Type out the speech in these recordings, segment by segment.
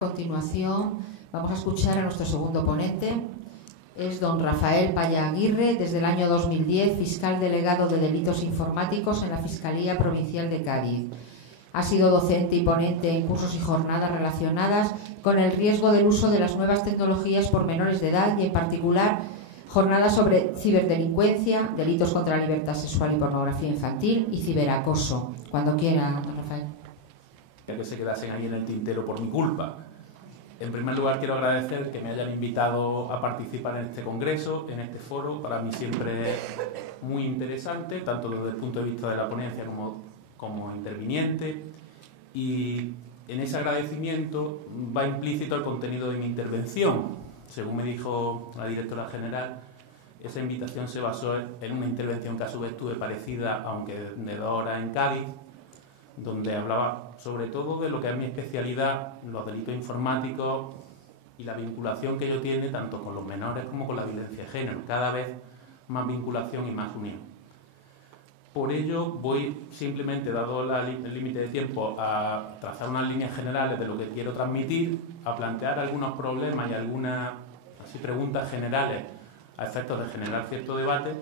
A continuación vamos a escuchar a nuestro segundo ponente. Es don Rafael Paya Aguirre, desde el año 2010, fiscal delegado de delitos informáticos en la Fiscalía Provincial de Cádiz. Ha sido docente y ponente en cursos y jornadas relacionadas con el riesgo del uso de las nuevas tecnologías por menores de edad y, en particular, jornadas sobre ciberdelincuencia, delitos contra la libertad sexual y pornografía infantil y ciberacoso. Cuando quiera, don Rafael. Que se quedasen ahí en el tintero por mi culpa. En primer lugar, quiero agradecer que me hayan invitado a participar en este congreso, en este foro. Para mí siempre es muy interesante, tanto desde el punto de vista de la ponencia como interviniente. Y en ese agradecimiento va implícito el contenido de mi intervención. Según me dijo la directora general, esa invitación se basó en una intervención que a su vez tuve parecida, aunque de 2 horas en Cádiz, donde hablaba sobre todo de lo que es mi especialidad, los delitos informáticos y la vinculación que ello tiene tanto con los menores como con la violencia de género. Cada vez más vinculación y más unión. Por ello voy simplemente, dado el límite de tiempo, a trazar unas líneas generales de lo que quiero transmitir, a plantear algunos problemas y algunas preguntas generales a efectos de generar cierto debate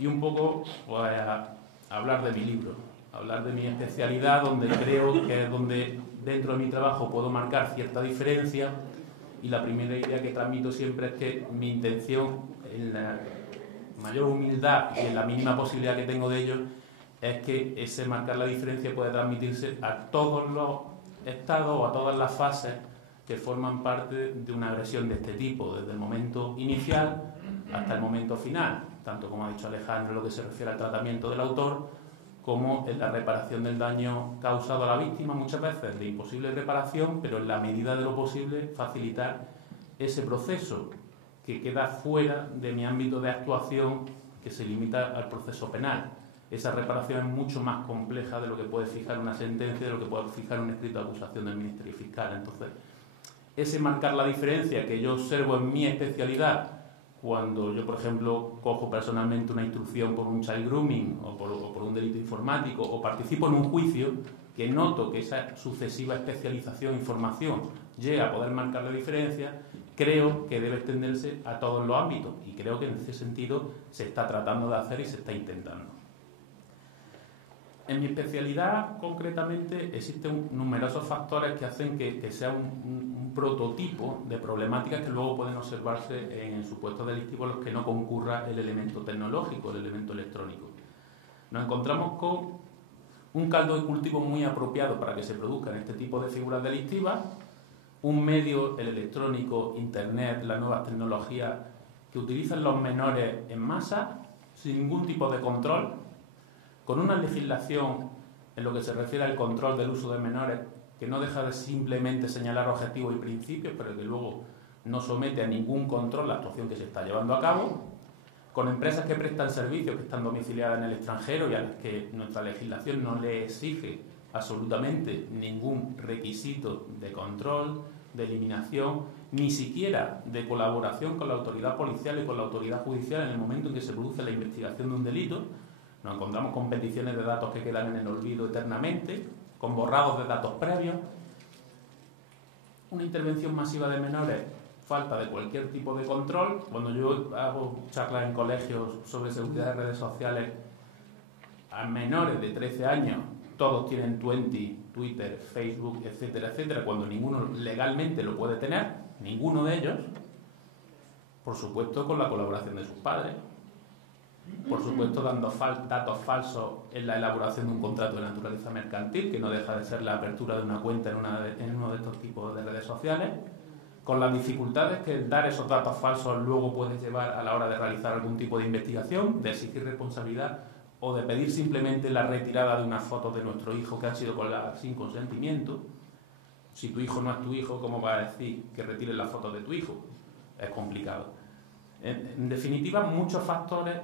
y un poco pues, a hablar de mi libro. Hablar de mi especialidad, donde creo que es donde dentro de mi trabajo puedo marcar cierta diferencia, y la primera idea que transmito siempre es que mi intención, en la mayor humildad y en la mínima posibilidad que tengo de ello, es que ese marcar la diferencia puede transmitirse a todos los estados o a todas las fases que forman parte de una agresión de este tipo, desde el momento inicial hasta el momento final, tanto como ha dicho Alejandro en lo que se refiere al tratamiento del autor, como en la reparación del daño causado a la víctima, muchas veces de imposible reparación, pero en la medida de lo posible facilitar ese proceso que queda fuera de mi ámbito de actuación, que se limita al proceso penal. Esa reparación es mucho más compleja de lo que puede fijar una sentencia, de lo que puede fijar un escrito de acusación del Ministerio Fiscal. Entonces, ese marcar la diferencia que yo observo en mi especialidad, cuando yo, por ejemplo, cojo personalmente una instrucción por un child grooming o por un delito informático, o participo en un juicio, que noto que esa sucesiva especialización y formación llega a poder marcar la diferencia, creo que debe extenderse a todos los ámbitos, y creo que en ese sentido se está tratando de hacer y se está intentando. En mi especialidad, concretamente, existen numerosos factores que hacen que sea un prototipo de problemáticas que luego pueden observarse en supuestos delictivos en los que no concurra el elemento tecnológico, el elemento electrónico. Nos encontramos con un caldo de cultivo muy apropiado para que se produzcan este tipo de figuras delictivas, un medio, el electrónico, Internet, las nuevas tecnologías que utilizan los menores en masa, sin ningún tipo de control, con una legislación en lo que se refiere al control del uso de menores que no deja de simplemente señalar objetivos y principios, pero que luego no somete a ningún control la actuación que se está llevando a cabo, con empresas que prestan servicios que están domiciliadas en el extranjero y a las que nuestra legislación no le exige absolutamente ningún requisito de control, de eliminación, ni siquiera de colaboración con la autoridad policial y con la autoridad judicial en el momento en que se produce la investigación de un delito. Nos encontramos con peticiones de datos que quedan en el olvido eternamente, con borrados de datos previos, una intervención masiva de menores, falta de cualquier tipo de control. Cuando yo hago charlas en colegios sobre seguridad de redes sociales, a menores de 13 años, todos tienen Twitter, Facebook, etcétera, etcétera, cuando ninguno legalmente lo puede tener, ninguno de ellos, por supuesto con la colaboración de sus padres. Por supuesto, dando datos falsos en la elaboración de un contrato de naturaleza mercantil, que no deja de ser la apertura de una cuenta en uno de estos tipos de redes sociales, con las dificultades que dar esos datos falsos luego puede llevar a la hora de realizar algún tipo de investigación, de exigir responsabilidad o de pedir simplemente la retirada de unas fotos de nuestro hijo que han sido colgadas sin consentimiento. Si tu hijo no es tu hijo, ¿cómo vas a decir que retires las fotos de tu hijo? Es complicado. En definitiva, muchos factores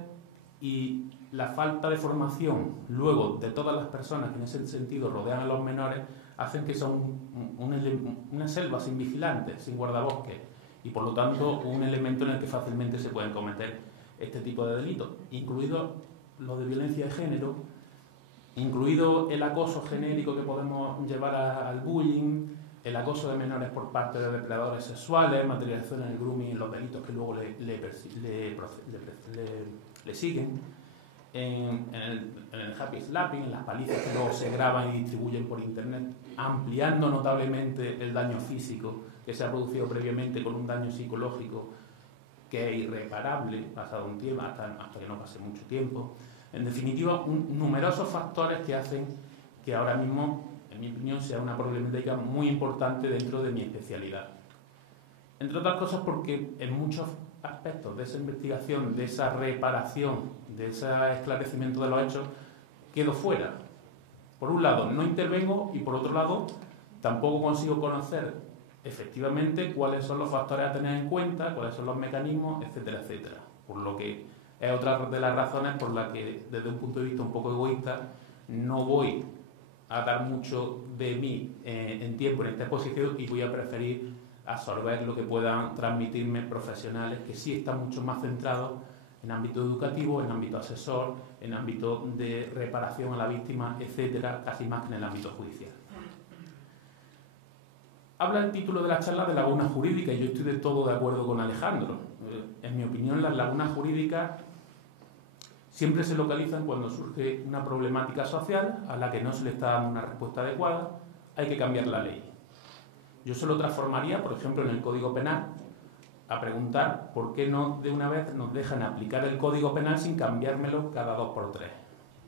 y la falta de formación luego de todas las personas que en ese sentido rodean a los menores hacen que son una selva sin vigilantes, sin guardabosques, y por lo tanto un elemento en el que fácilmente se pueden cometer este tipo de delitos, incluidos los de violencia de género, incluido el acoso genérico que podemos llevar al bullying, el acoso de menores por parte de depredadores sexuales, materialización en el grooming, los delitos que luego le siguen, en el happy slapping, en las palizas que luego se graban y distribuyen por internet, ampliando notablemente el daño físico que se ha producido previamente con un daño psicológico que es irreparable, pasado un tiempo, hasta que no pase mucho tiempo. En definitiva, numerosos factores que hacen que ahora mismo, en mi opinión, sea una problemática muy importante dentro de mi especialidad. Entre otras cosas porque en muchos aspectos de esa investigación, de esa reparación, de ese esclarecimiento de los hechos, quedo fuera. Por un lado, no intervengo y por otro lado, tampoco consigo conocer efectivamente cuáles son los factores a tener en cuenta, cuáles son los mecanismos, etcétera, etcétera. Por lo que es otra de las razones por las que, desde un punto de vista un poco egoísta, no voy a dar mucho de mí en tiempo en esta exposición y voy a preferir absorber lo que puedan transmitirme profesionales que sí están mucho más centrados en ámbito educativo, en ámbito asesor, en ámbito de reparación a la víctima, etcétera, casi más que en el ámbito judicial. Habla el título de la charla de laguna jurídica y yo estoy de todo de acuerdo con Alejandro. En mi opinión, las lagunas jurídicas siempre se localizan cuando surge una problemática social a la que no se le está dando una respuesta adecuada, hay que cambiar la ley. Yo se lo transformaría, por ejemplo, en el Código Penal, a preguntar por qué no de una vez nos dejan aplicar el Código Penal sin cambiármelo cada 2 por 3.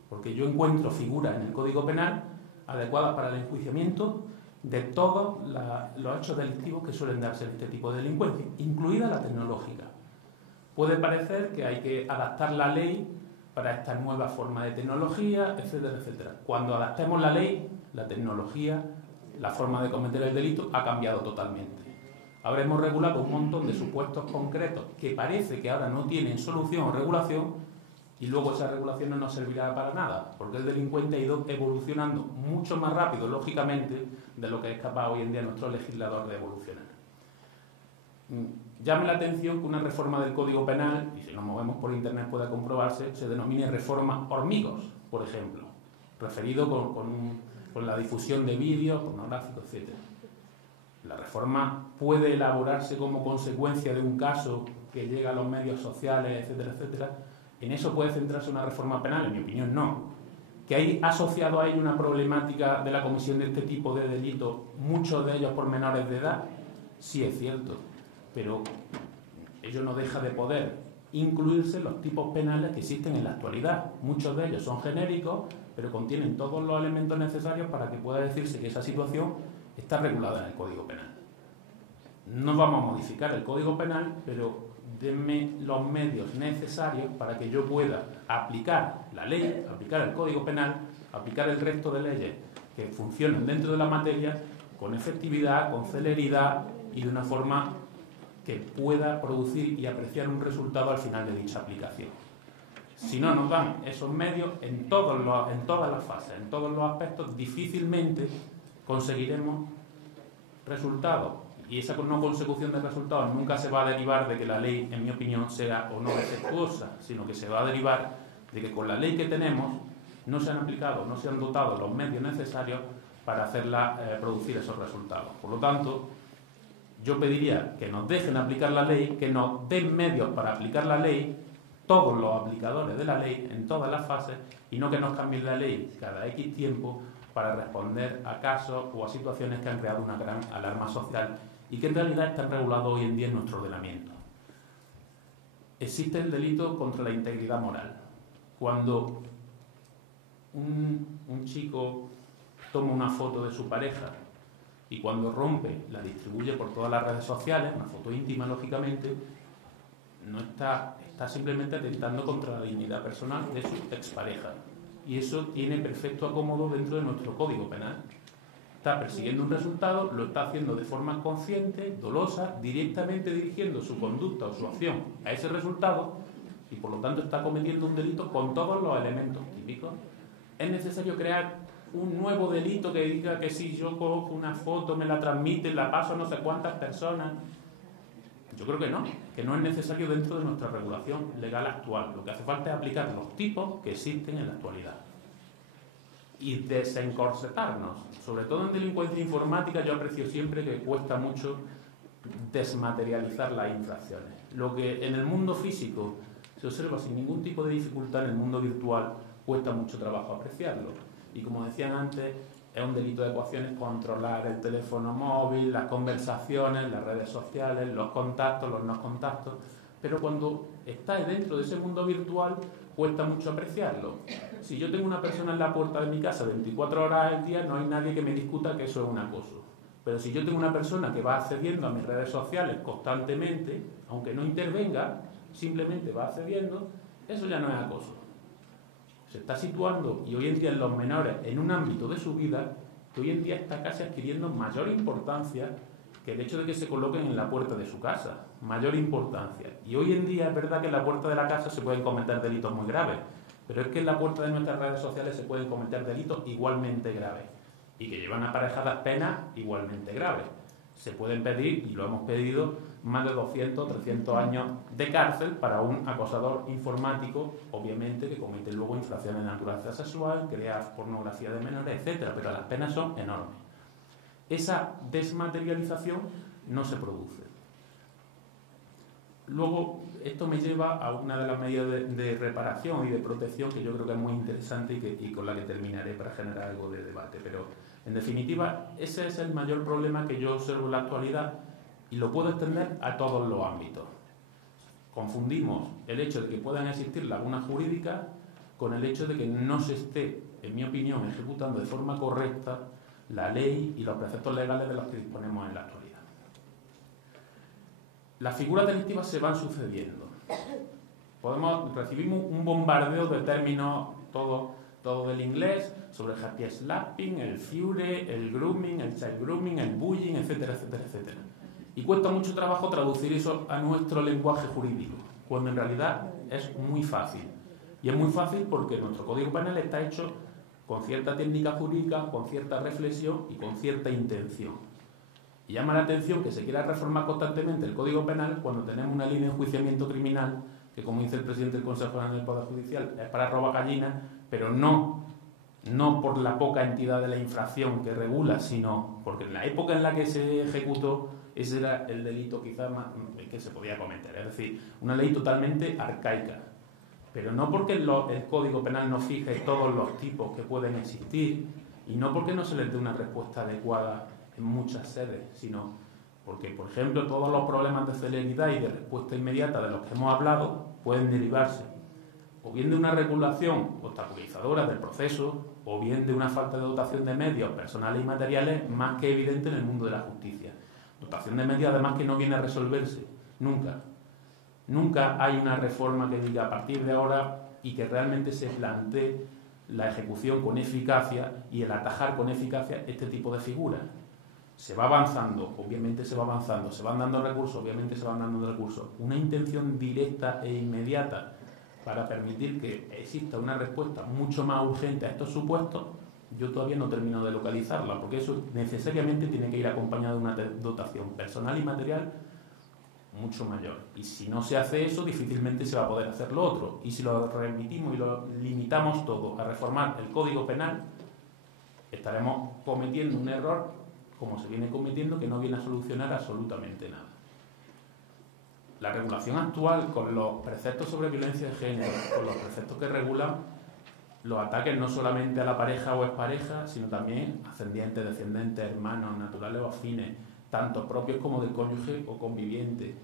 Porque yo encuentro figuras en el Código Penal adecuadas para el enjuiciamiento de todos los hechos delictivos que suelen darse en este tipo de delincuencia, incluida la tecnológica. Puede parecer que hay que adaptar la ley para esta nueva forma de tecnología, etcétera, etcétera. Cuando adaptemos la ley, la tecnología, la forma de cometer el delito ha cambiado totalmente. Habremos regulado un montón de supuestos concretos que parece que ahora no tienen solución o regulación y luego esa regulación no nos servirá para nada, porque el delincuente ha ido evolucionando mucho más rápido, lógicamente, de lo que es capaz hoy en día nuestro legislador de evolucionar. Llame la atención que una reforma del Código Penal, y si nos movemos por internet pueda comprobarse, se denomine reforma hormigos, por ejemplo, referido con la difusión de vídeos pornográficos, etc. La reforma puede elaborarse como consecuencia de un caso que llega a los medios sociales, etcétera, etcétera. ¿En eso puede centrarse una reforma penal? En mi opinión, no. ¿Que hay asociado a ello una problemática de la comisión de este tipo de delitos, muchos de ellos por menores de edad? Sí, es cierto, pero ello no deja de poder incluirse en los tipos penales que existen en la actualidad. Muchos de ellos son genéricos, pero contienen todos los elementos necesarios para que pueda decirse que esa situación está regulada en el Código Penal. No vamos a modificar el Código Penal, pero denme los medios necesarios para que yo pueda aplicar la ley, aplicar el Código Penal, aplicar el resto de leyes que funcionen dentro de la materia con efectividad, con celeridad y de una forma que pueda producir y apreciar un resultado al final de dicha aplicación. Si no nos dan esos medios en todas las fases, en todos los aspectos, difícilmente conseguiremos resultados. Y esa no consecución de resultados nunca se va a derivar de que la ley, en mi opinión, sea o no defectuosa, sino que se va a derivar de que con la ley que tenemos no se han aplicado, no se han dotado los medios necesarios para hacerla producir esos resultados. Por lo tanto, yo pediría que nos dejen aplicar la ley, que nos den medios para aplicar la ley, todos los aplicadores de la ley, en todas las fases, y no que nos cambien la ley cada X tiempo para responder a casos o a situaciones que han creado una gran alarma social y que en realidad están regulados hoy en día en nuestro ordenamiento. Existe el delito contra la integridad moral. Cuando un chico toma una foto de su pareja y cuando rompe la distribuye por todas las redes sociales, una foto íntima lógicamente, no está simplemente atentando contra la dignidad personal de su expareja. Y eso tiene perfecto acomodo dentro de nuestro Código Penal. Está persiguiendo un resultado, lo está haciendo de forma consciente, dolosa, directamente dirigiendo su conducta o su acción a ese resultado y por lo tanto está cometiendo un delito con todos los elementos típicos. ¿Es necesario crear un nuevo delito que diga que si yo cojo una foto, me la transmiten, la paso a no sé cuántas personas? Yo creo que no es necesario dentro de nuestra regulación legal actual. Lo que hace falta es aplicar los tipos que existen en la actualidad. y desencorsetarnos. Sobre todo en delincuencia informática yo aprecio siempre que cuesta mucho desmaterializar las infracciones. Lo que en el mundo físico se observa sin ningún tipo de dificultad, en el mundo virtual cuesta mucho trabajo apreciarlo. Y como decían antes, es un delito de ecuaciones controlar el teléfono móvil, las conversaciones, las redes sociales, los contactos, los no contactos, pero cuando estás dentro de ese mundo virtual cuesta mucho apreciarlo. Si yo tengo una persona en la puerta de mi casa 24 horas al día, no hay nadie que me discuta que eso es un acoso. Pero si yo tengo una persona que va accediendo a mis redes sociales constantemente, aunque no intervenga, simplemente va accediendo, eso ya no es acoso. Se está situando, y hoy en día en los menores, en un ámbito de su vida que hoy en día está casi adquiriendo mayor importancia que el hecho de que se coloquen en la puerta de su casa. Mayor importancia. Y hoy en día es verdad que en la puerta de la casa se pueden cometer delitos muy graves, pero es que en la puerta de nuestras redes sociales se pueden cometer delitos igualmente graves y que llevan aparejadas penas igualmente graves. Se pueden pedir, y lo hemos pedido, más de 200 o 300 años de cárcel para un acosador informático, obviamente, que comete luego infracciones de naturaleza sexual, crea pornografía de menores, etc. Pero las penas son enormes. Esa desmaterialización no se produce. Luego, esto me lleva a una de las medidas de reparación y de protección que yo creo que es muy interesante y con la que terminaré para generar algo de debate. Pero, en definitiva, ese es el mayor problema que yo observo en la actualidad y lo puedo extender a todos los ámbitos. Confundimos el hecho de que puedan existir lagunas jurídicas con el hecho de que no se esté, en mi opinión, ejecutando de forma correcta la ley y los preceptos legales de los que disponemos en la actualidad. Las figuras delictivas se van sucediendo. Recibimos un bombardeo de términos, todo del inglés, sobre el happy slapping, el fure, el grooming, el child grooming, el bullying, etcétera, etcétera, etcétera. Y cuesta mucho trabajo traducir eso a nuestro lenguaje jurídico, cuando en realidad es muy fácil. Y es muy fácil porque nuestro Código Penal está hecho con cierta técnica jurídica, con cierta reflexión y con cierta intención. Y llama la atención que se quiera reformar constantemente el Código Penal cuando tenemos una línea de enjuiciamiento criminal que, como dice el presidente del Consejo General del Poder Judicial, es para robar gallinas, pero no por la poca entidad de la infracción que regula, sino porque en la época en la que se ejecutó ese era el delito quizás más que se podía cometer. Es decir, una ley totalmente arcaica. Pero no porque el Código Penal no fije todos los tipos que pueden existir y no porque no se les dé una respuesta adecuada en muchas sedes, sino porque, por ejemplo, todos los problemas de celeridad y de respuesta inmediata de los que hemos hablado pueden derivarse o bien de una regulación obstaculizadora del proceso o bien de una falta de dotación de medios personales y materiales más que evidente en el mundo de la justicia. Dotación de medios, además, que no viene a resolverse nunca. Nunca hay una reforma que diga a partir de ahora y que realmente se plantee la ejecución con eficacia y el atajar con eficacia este tipo de figuras. Se va avanzando, obviamente se va avanzando, se van dando recursos, obviamente se van dando recursos. Una intención directa e inmediata para permitir que exista una respuesta mucho más urgente a estos supuestos, yo todavía no termino de localizarla, porque eso necesariamente tiene que ir acompañado de una dotación personal y material mucho mayor. Y si no se hace eso, difícilmente se va a poder hacer lo otro. Y si lo remitimos y lo limitamos todo a reformar el Código Penal, estaremos cometiendo un error, como se viene cometiendo, que no viene a solucionar absolutamente nada. La regulación actual, con los preceptos sobre violencia de género, con los preceptos que regulan los ataques no solamente a la pareja o expareja, sino también ascendientes, descendientes, hermanos, naturales o afines, tanto propios como del cónyuge o conviviente,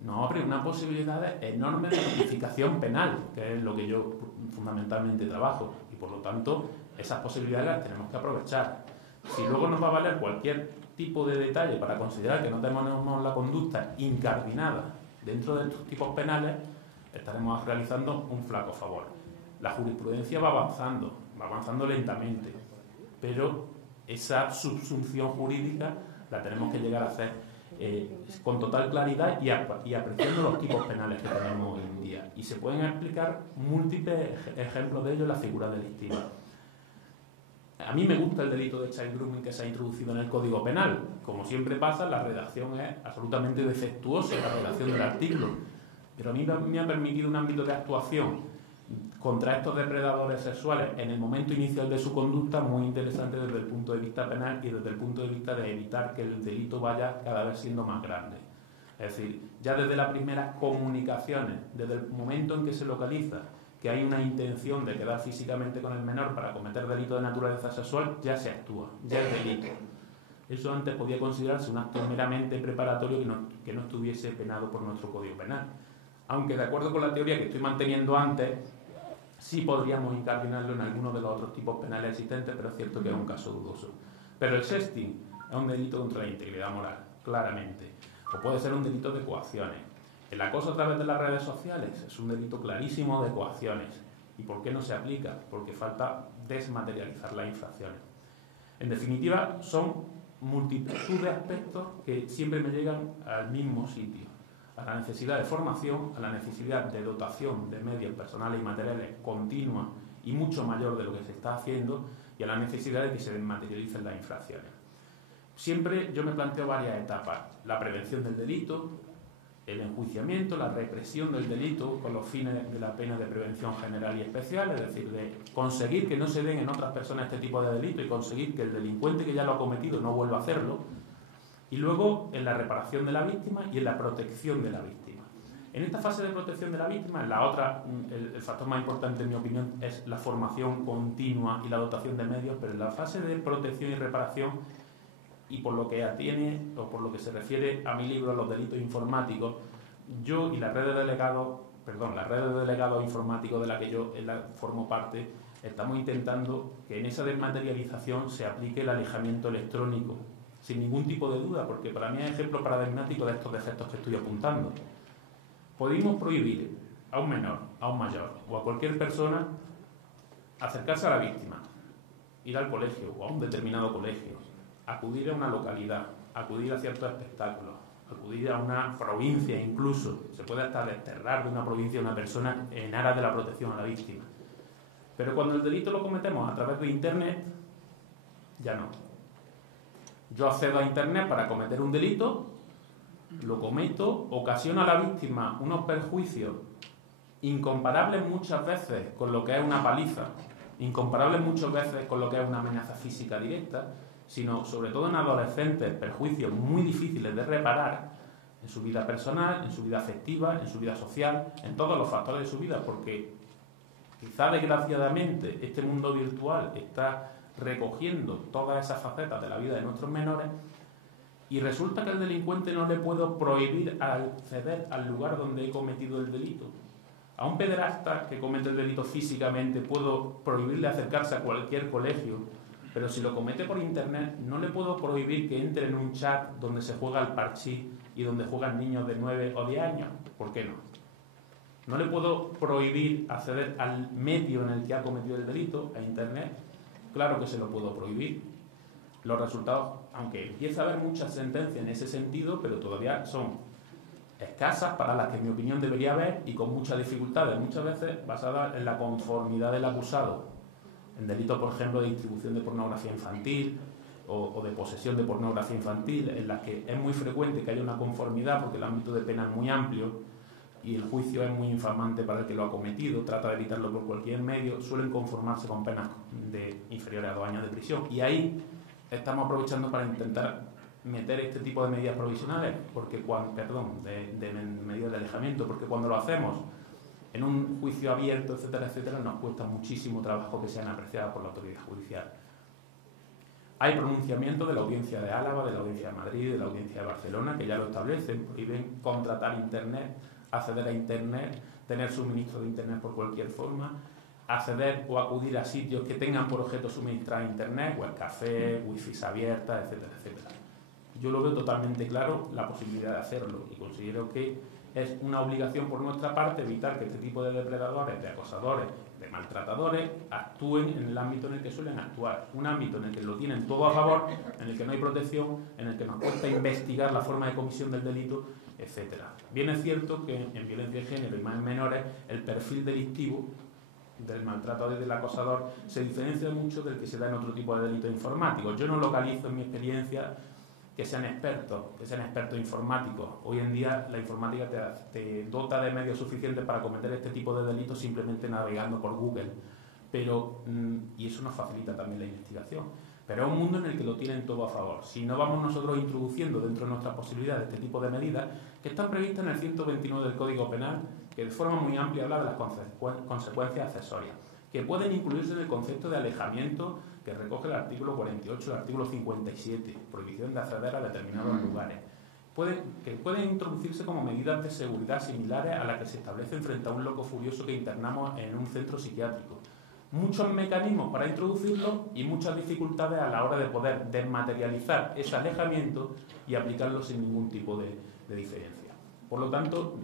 nos abre una posibilidad enorme de tipificación penal, que es lo que yo fundamentalmente trabajo, y por lo tanto esas posibilidades las tenemos que aprovechar. Si luego nos va a valer cualquier tipo de detalle para considerar que no tenemos la conducta incardinada dentro de estos tipos penales, estaremos realizando un flaco favor. La jurisprudencia va avanzando lentamente, pero esa subsunción jurídica la tenemos que llegar a hacer con total claridad y apreciando los tipos penales que tenemos hoy en día. Y se pueden explicar múltiples ejemplos de ello en la figura delictiva. A mí me gusta el delito de child grooming que se ha introducido en el Código Penal. Como siempre pasa, la redacción es absolutamente defectuosa, la redacción del artículo. Pero a mí me ha permitido un ámbito de actuación contra estos depredadores sexuales en el momento inicial de su conducta muy interesante desde el punto de vista penal y desde el punto de vista de evitar que el delito vaya cada vez siendo más grande. Es decir, ya desde las primeras comunicaciones, desde el momento en que se localiza que hay una intención de quedar físicamente con el menor para cometer delito de naturaleza sexual, ya se actúa, ya es delito. Eso antes podía considerarse un acto meramente preparatorio que no estuviese penado por nuestro Código Penal. Aunque, de acuerdo con la teoría que estoy manteniendo antes, sí podríamos incardinarlo en algunos de los otros tipos penales existentes, pero es cierto que es un caso dudoso. Pero el sexting es un delito contra la integridad moral, claramente. O puede ser un delito de coacciones. El acoso a través de las redes sociales es un delito clarísimo de coacciones. ¿Y por qué no se aplica? Porque falta desmaterializar las infracciones. En definitiva, son multitud de aspectos que siempre me llegan al mismo sitio. A la necesidad de formación, a la necesidad de dotación de medios personales y materiales continua y mucho mayor de lo que se está haciendo, y a la necesidad de que se desmaterialicen las infracciones. Siempre yo me planteo varias etapas: la prevención del delito, el enjuiciamiento, la represión del delito con los fines de la pena de prevención general y especial, es decir, de conseguir que no se den en otras personas este tipo de delito y conseguir que el delincuente que ya lo ha cometido no vuelva a hacerlo. Y luego en la reparación de la víctima y en la protección de la víctima. En esta fase de protección de la víctima, el factor más importante en mi opinión es la formación continua y la dotación de medios, pero en la fase de protección y reparación, y por lo que atiene o por lo que se refiere a mi libro Los delitos informáticos, yo y la red de delegados informáticos de la que yo formo parte, estamos intentando que en esa desmaterialización se aplique el alejamiento electrónico, sin ningún tipo de duda, porque para mí es ejemplo paradigmático de estos defectos que estoy apuntando. Podemos prohibir a un menor, a un mayor o a cualquier persona acercarse a la víctima, ir al colegio o a un determinado colegio, acudir a una localidad, acudir a ciertos espectáculos, acudir a una provincia incluso. Se puede hasta desterrar de una provincia a una persona en aras de la protección a la víctima. Pero cuando el delito lo cometemos a través de Internet, ya no. Yo accedo a Internet para cometer un delito, lo cometo, ocasiono a la víctima unos perjuicios incomparables muchas veces con lo que es una paliza, incomparables muchas veces con lo que es una amenaza física directa, sino sobre todo en adolescentes, perjuicios muy difíciles de reparar en su vida personal, en su vida afectiva, en su vida social, en todos los factores de su vida, porque quizá desgraciadamente este mundo virtual está recogiendo todas esas facetas de la vida de nuestros menores, y resulta que al delincuente no le puedo prohibir acceder al lugar donde he cometido el delito. A un pederasta que comete el delito físicamente puedo prohibirle acercarse a cualquier colegio, pero si lo comete por Internet no le puedo prohibir que entre en un chat donde se juega al parchís y donde juegan niños de 9 o 10 años. ¿Por qué no? No le puedo prohibir acceder al medio en el que ha cometido el delito, a Internet. Claro que se lo puedo prohibir. Los resultados, aunque empieza a haber muchas sentencias en ese sentido, pero todavía son escasas para las que en mi opinión debería haber, y con muchas dificultades, muchas veces basadas en la conformidad del acusado, en delitos, por ejemplo, de distribución de pornografía infantil o de posesión de pornografía infantil, en las que es muy frecuente que haya una conformidad porque el ámbito de pena es muy amplio y el juicio es muy infamante para el que lo ha cometido, trata de evitarlo por cualquier medio, suelen conformarse con penas inferiores a 2 años de prisión. Y ahí estamos aprovechando para intentar meter este tipo de medidas provisionales, de medidas de alejamiento, porque cuando lo hacemos en un juicio abierto, etcétera, etcétera, nos cuesta muchísimo trabajo que sean apreciadas por la autoridad judicial. Hay pronunciamientos de la Audiencia de Álava, de la Audiencia de Madrid, de la Audiencia de Barcelona, que ya lo establecen, prohíben contratar Internet, acceder a Internet, tener suministro de Internet por cualquier forma, acceder o acudir a sitios que tengan por objeto suministrar Internet, webcafé, wifi abiertas, etcétera, etcétera. Yo lo veo totalmente claro la posibilidad de hacerlo y considero que es una obligación por nuestra parte evitar que este tipo de depredadores, de acosadores, de maltratadores actúen en el ámbito en el que suelen actuar. Un ámbito en el que lo tienen todo a favor, en el que no hay protección, en el que nos cuesta investigar la forma de comisión del delito, etcétera. Bien es cierto que en violencia de género y más en menores el perfil delictivo del maltratador y del acosador se diferencia mucho del que se da en otro tipo de delitos informáticos. Yo no localizo en mi experiencia que sean expertos informáticos. Hoy en día la informática te dota de medios suficientes para cometer este tipo de delitos simplemente navegando por Google. Y eso nos facilita también la investigación. Pero es un mundo en el que lo tienen todo a favor. Si no vamos nosotros introduciendo dentro de nuestras posibilidades este tipo de medidas que están previstas en el 129 del Código Penal, que de forma muy amplia habla de las consecuencias accesorias, que pueden incluirse en el concepto de alejamiento que recoge el artículo 48 y el artículo 57, prohibición de acceder a determinados lugares. Pueden introducirse como medidas de seguridad similares a las que se establecen frente a un loco furioso que internamos en un centro psiquiátrico. Muchos mecanismos para introducirlo y muchas dificultades a la hora de poder desmaterializar ese alejamiento y aplicarlo sin ningún tipo de diferencia. Por lo tanto,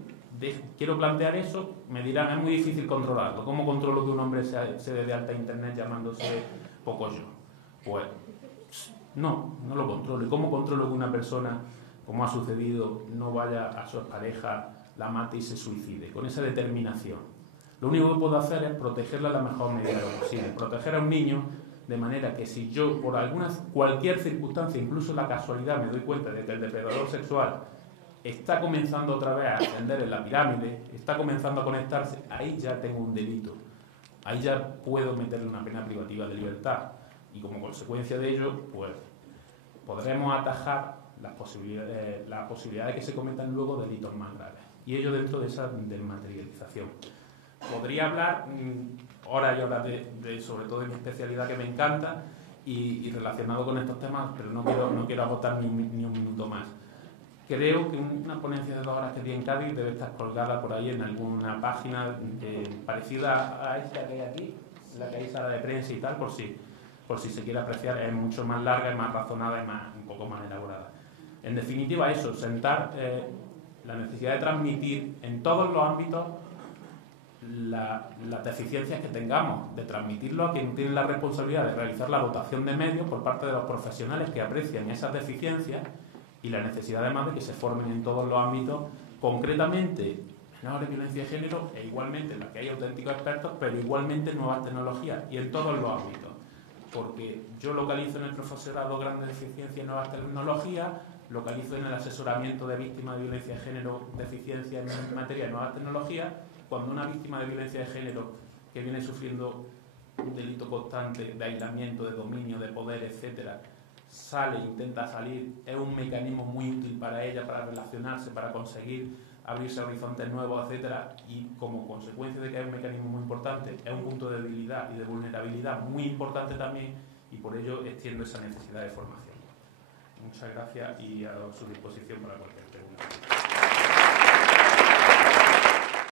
quiero plantear eso. Me dirán, es muy difícil controlarlo. ¿Cómo controlo que un hombre se dé de alta a internet llamándose Pocoyo? Pues no lo controlo. ¿Y cómo controlo que una persona, como ha sucedido, no vaya a su expareja, la mate y se suicide? Con esa determinación. Lo único que puedo hacer es protegerla de la mejor medida posible. Proteger a un niño de manera que si yo, por cualquier circunstancia, incluso la casualidad, me doy cuenta de que el depredador sexual está comenzando otra vez a ascender en la pirámide, está comenzando a conectarse, ahí ya tengo un delito. Ahí ya puedo meterle una pena privativa de libertad. Y como consecuencia de ello, pues podremos atajar la posibilidad de que se cometan luego delitos más graves. Y ello dentro de esa desmaterialización. Podría hablar horas y horas sobre todo de mi especialidad, que me encanta, y relacionado con estos temas, pero no quiero agotar ni un minuto más. Creo que una ponencia de 2 horas que tiene en Cádiz debe estar colgada por ahí en alguna página parecida a esta que hay aquí, la que hay sala de prensa y tal, por si se quiere apreciar. Es mucho más larga, es más razonada y un poco más elaborada. En definitiva, eso, sentar la necesidad de transmitir en todos los ámbitos las deficiencias que tengamos, de transmitirlo a quien tiene la responsabilidad de realizar la dotación de medios por parte de los profesionales que aprecian esas deficiencias, y la necesidad además de que se formen en todos los ámbitos, concretamente menores de violencia de género, e igualmente en las que hay auténticos expertos, pero igualmente nuevas tecnologías, y en todos los ámbitos. Porque yo localizo en el profesorado grandes deficiencias en nuevas tecnologías, localizo en el asesoramiento de víctimas de violencia de género deficiencias en materia de nuevas tecnologías. Cuando una víctima de violencia de género que viene sufriendo un delito constante de aislamiento, de dominio, de poder, etcétera, intenta salir, es un mecanismo muy útil para ella, para relacionarse, para conseguir abrirse a horizontes nuevos, etcétera, y como consecuencia de que es un mecanismo muy importante, es un punto de debilidad y de vulnerabilidad muy importante también, y por ello extiendo esa necesidad de formación. Muchas gracias y a su disposición para cualquier pregunta.